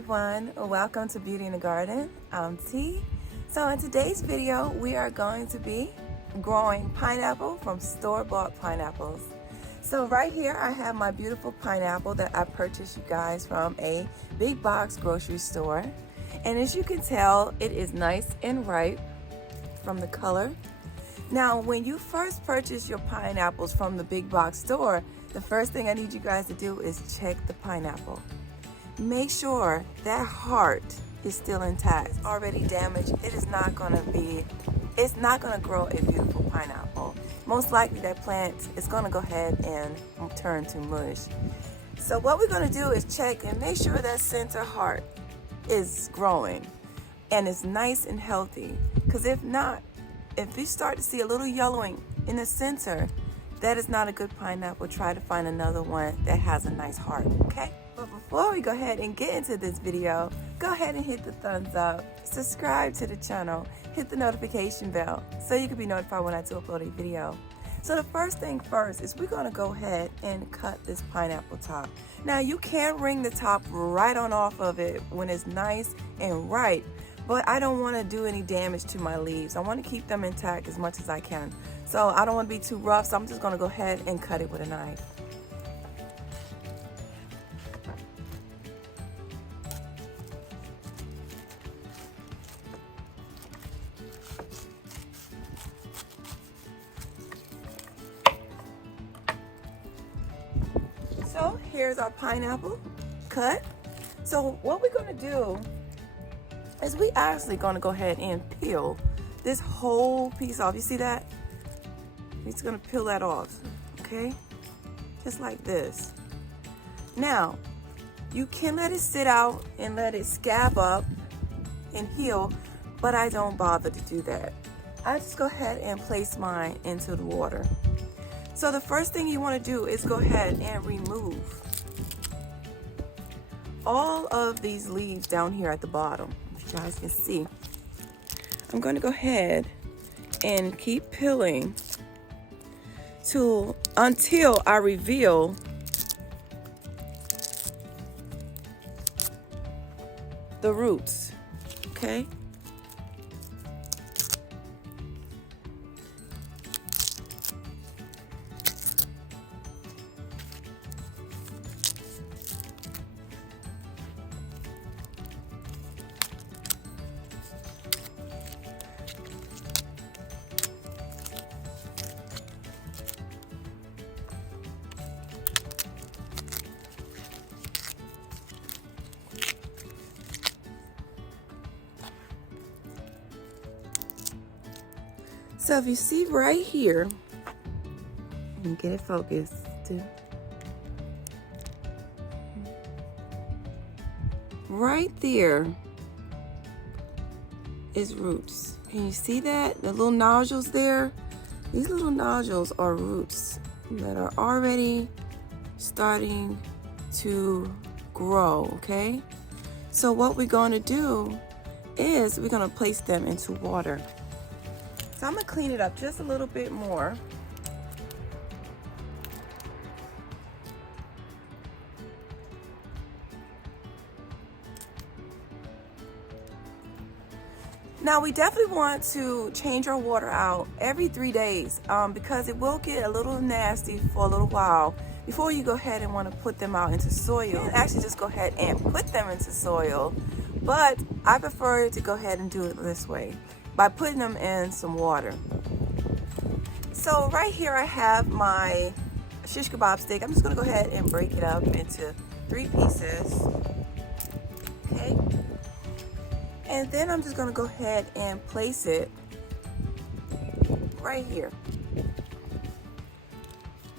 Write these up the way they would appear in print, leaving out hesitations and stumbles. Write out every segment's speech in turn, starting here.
everyone, welcome to Beauty in the Garden. I'm T. So in today's video we are going to be growing pineapple from store-bought pineapples. So right here I have my beautiful pineapple that I purchased, you guys, from a big box grocery store. And as you can tell, it is nice and ripe from the color. Now when you first purchase your pineapples from the big box store, the first thing I need you guys to do is check the pineapple. Make sure that heart is still intact. It's already damaged. It's not gonna grow a beautiful pineapple. Most likely that plant is gonna go ahead and turn to mush. So what we're gonna do is check and make sure that center heart is growing and is nice and healthy. Because if not, if you start to see a little yellowing in the center, that is not a good pineapple. Try to find another one that has a nice heart, okay? But before we go ahead and get into this video, go ahead and hit the thumbs up, subscribe to the channel, hit the notification bell so you can be notified when I do upload a video. So the first thing first is we're gonna go ahead and cut this pineapple top. Now you can wring the top right on off of it when it's nice and ripe, but I don't wanna do any damage to my leaves. I wanna keep them intact as much as I can. So I don't wanna be too rough, so I'm just gonna go ahead and cut it with a knife. So here's our pineapple cut. So what we're gonna do is we actually gonna go ahead and peel this whole piece off. You see that? We're just gonna peel that off, okay? Just like this. Now, you can let it sit out and let it scab up and heal, but I don't bother to do that. I just go ahead and place mine into the water. So the first thing you want to do is go ahead and remove all of these leaves down here at the bottom. As you guys can see, I'm going to go ahead and keep peeling until I reveal the roots, okay? So if you see right here, and get it focused too. Right there is roots. Can you see that? The little nodules there? These little nodules are roots that are already starting to grow, okay? So what we're going to do is we're going to place them into water. So I'm gonna clean it up just a little bit more. Now we definitely want to change our water out every 3 days because it will get a little nasty for a little while before you go ahead and want to put them out into soil. You can actually just go ahead and put them into soil, but I prefer to go ahead and do it this way, by putting them in some water. So right here I have my shish kebab stick. I'm just gonna go ahead and break it up into 3 pieces, okay? And then I'm just gonna go ahead and place it right here.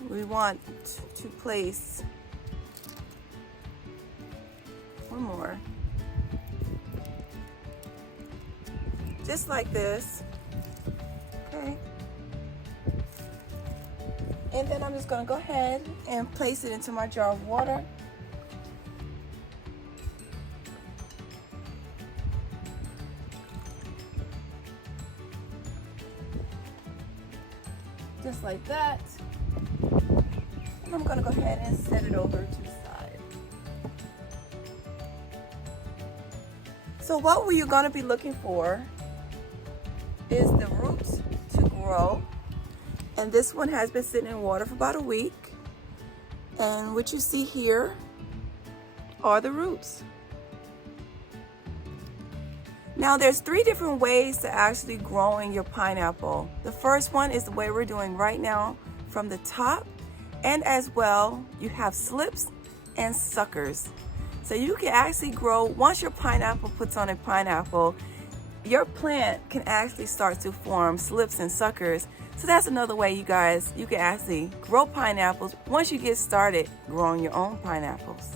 We want to place one more. Just like this, okay? And then I'm just gonna go ahead and place it into my jar of water. Just like that. And I'm gonna go ahead and set it over to the side. So what you're going to be looking for is the roots to grow. And this one has been sitting in water for about a week. And what you see here are the roots. Now there's 3 different ways to actually growing your pineapple. The first one is the way we're doing right now from the top, and as well you have slips and suckers. So you can actually grow, once your pineapple puts on a pineapple, your plant can actually start to form slips and suckers. So that's another way you can actually grow pineapples once you get started growing your own pineapples.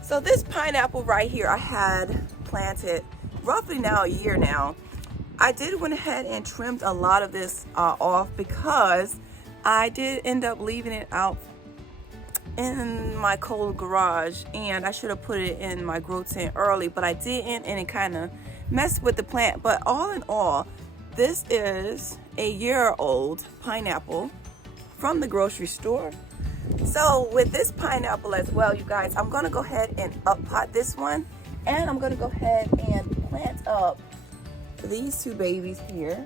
So this pineapple right here I had planted roughly now a year now. I did went ahead and trimmed a lot of this off because I did end up leaving it out in my cold garage, and I should have put it in my grow tent early, but I didn't, and it kind of messed with the plant. But all in all, this is a year-old pineapple from the grocery store. So with this pineapple as well, you guys, I'm going to go ahead and up pot this one, and I'm going to go ahead and plant up these 2 babies here.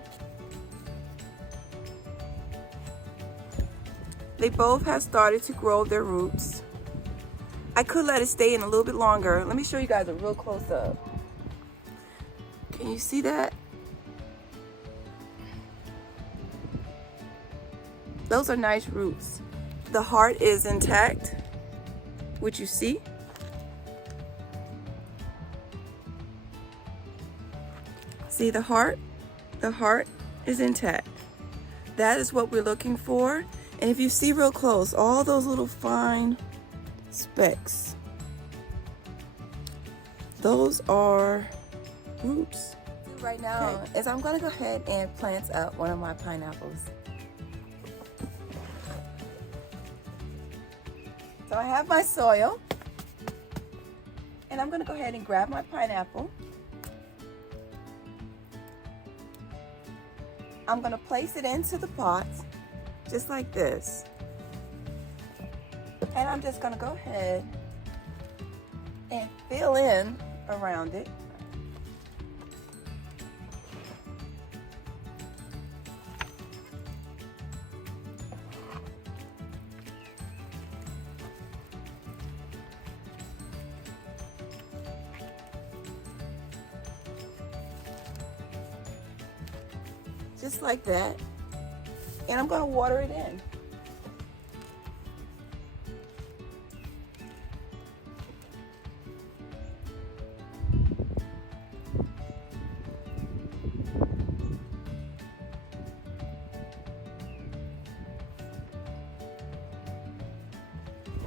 They both have started to grow their roots. I could let it stay in a little bit longer. Let me show you guys a real close up. Can you see that? Those are nice roots. The heart is intact, which you see. See the heart? The heart is intact. That is what we're looking for. And if you see real close, all those little fine specks, those are roots. Right now is I'm going to go ahead and plant up one of my pineapples. So I have my soil, and I'm going to go ahead and grab my pineapple. I'm going to place it into the pot, just like this. And I'm just going to go ahead and fill in around it. Just like that. And I'm going to water it in.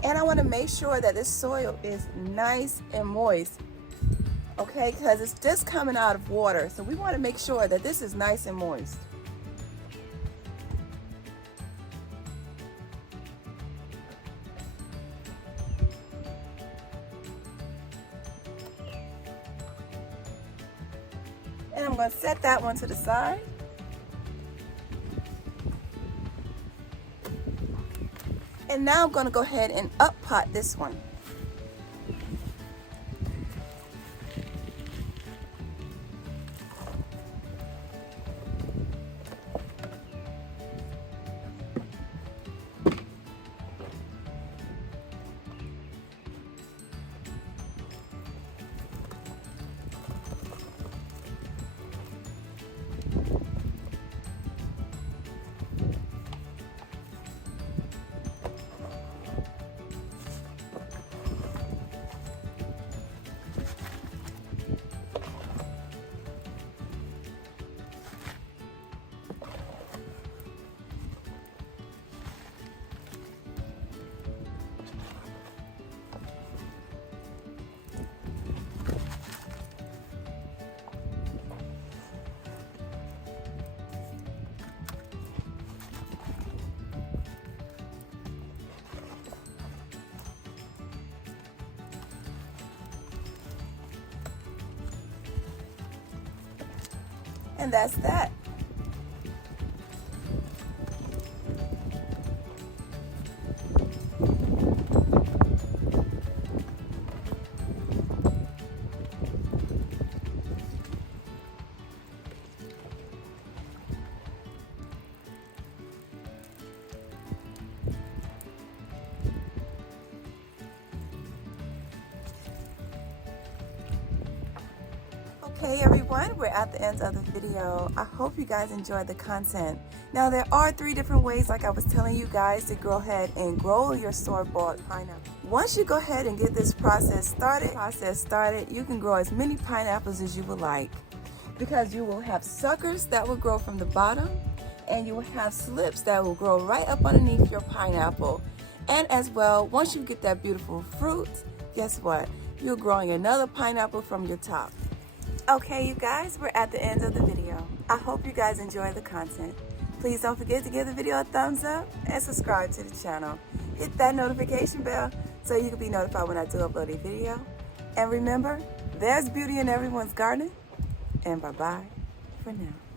And I want to make sure that this soil is nice and moist, okay, because it's just coming out of water. So we want to make sure that this is nice and moist. And I'm going to set that one to the side. And now I'm going to go ahead and up pot this one. And that's that. Okay everyone, we're at the end of the video. I hope you guys enjoyed the content. Now there are 3 different ways, like I was telling you guys, to go ahead and grow your store-bought pineapple. Once you go ahead and get this process started, you can grow as many pineapples as you would like, because you will have suckers that will grow from the bottom, and you will have slips that will grow right up underneath your pineapple. And as well, once you get that beautiful fruit, guess what? You're growing another pineapple from your top. Okay, you guys, we're at the end of the video. I hope you guys enjoy the content. Please don't forget to give the video a thumbs up and subscribe to the channel. Hit that notification bell so you can be notified when I do upload a video. And remember, there's beauty in everyone's garden. And bye-bye for now.